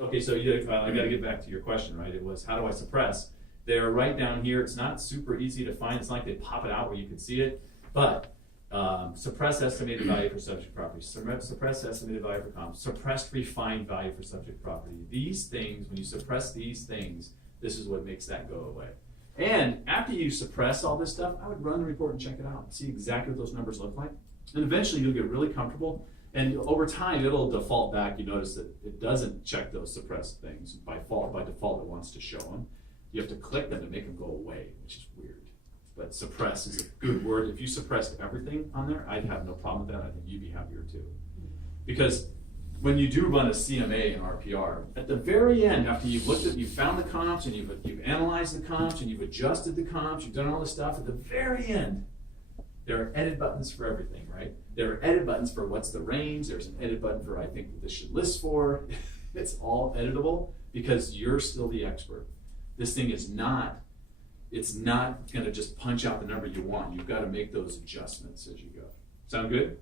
okay, so I gotta get back to your question, right? It was, how do I suppress? They're right down here. It's not super easy to find. It's not like they pop it out where you can see it, but suppress estimated value for subject property, suppress estimated value for comp, suppressed refined value for subject property. These things, when you suppress these things, this is what makes that go away. And after you suppress all this stuff, I would run the report and check it out, see exactly what those numbers look like. And eventually you'll get really comfortable. And over time, it'll default back. You notice that it doesn't check those suppressed things. By default, it wants to show them. You have to click them to make them go away, which is weird. But suppress is a good word. If you suppressed everything on there, I'd have no problem with that. I think you'd be happier too. Because when you do run a CMA and RPR, at the very end, after you've found the comps and you've analyzed the comps and you've adjusted the comps, you've done all this stuff, at the very end, there are edit buttons for everything, right? There are edit buttons for what's the range. There's an edit button for I think what this should list for. It's all editable because you're still the expert. This thing is not, it's not gonna just punch out the number you want. You've got to make those adjustments as you go. Sound good?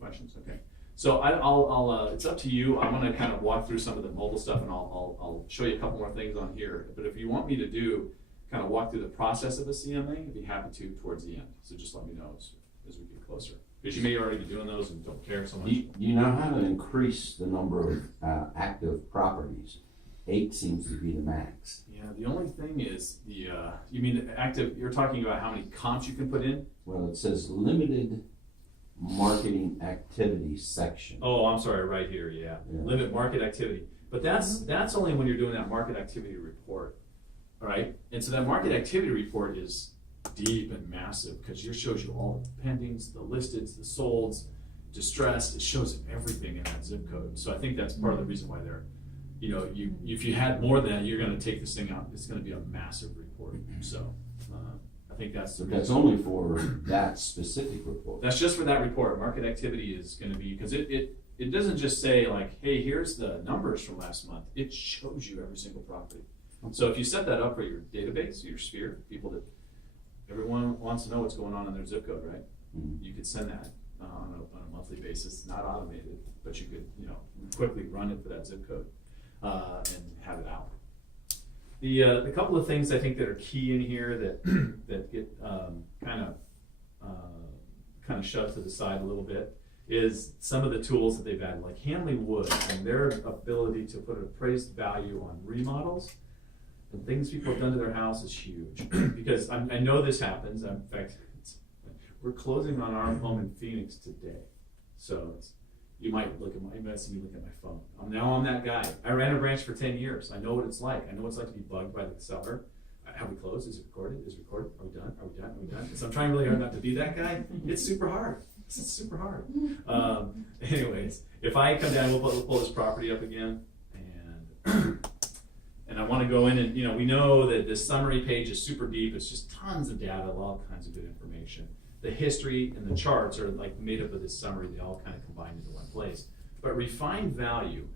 Questions? Okay. So I'll it's up to you. I want to kind of walk through some of the mobile stuff, and I'll show you a couple more things on here. But if you want me to do kind of walk through the process of a CMA, I'd be happy to towards the end. So just let me know as we get closer. Because you may already be doing those and don't care so much. You know how to increase the number of active properties. 8 seems to be the max. Yeah, the only thing is you mean active, you're talking about how many comps you can put in? Well, it says limited marketing activity section. Oh, I'm sorry, right here, yeah. Limit market activity. But that's only when you're doing that market activity report, all right? And so that market activity report is deep and massive because it shows you all the pendings, the listeds, the solds, distressed. It shows everything in that zip code. So I think that's part of the reason why they're, if you had more than that, you're going to take this thing out. It's going to be a massive report. So I think that's the reason. That's only for that specific report. That's just for that report. Market activity is going to be, because it doesn't just say like, hey, here's the numbers from last month. It shows you every single property. So if you set that up for your database, your sphere, everyone wants to know what's going on in their zip code, right? Mm-hmm. You could send that on a monthly basis, not automated, but you could quickly run it for that zip code and have it out. The couple of things I think that are key in here that get kind of shoved to the side a little bit is some of the tools that they've added, like Hanley Wood and their ability to put an appraised value on remodels and things people have done to their house is huge. Because I know this happens. In fact, we're closing on our home in Phoenix today, so you might see me look at my phone. Now I'm that guy. I ran a branch for 10 years. I know what it's like. I know what it's like to be bugged by the seller. Have we closed? Is it recorded? Is it recorded? Are we done? Are we done? Are we done? So I'm trying really hard not to be that guy. It's super hard. It's super hard. Anyways, if I come down, we'll pull this property up again, and I want to go in and, we know that this summary page is super deep. It's just tons of data, all kinds of good information. The history and the charts are like made up of this summary. They all kind of combine into one place. But refined value,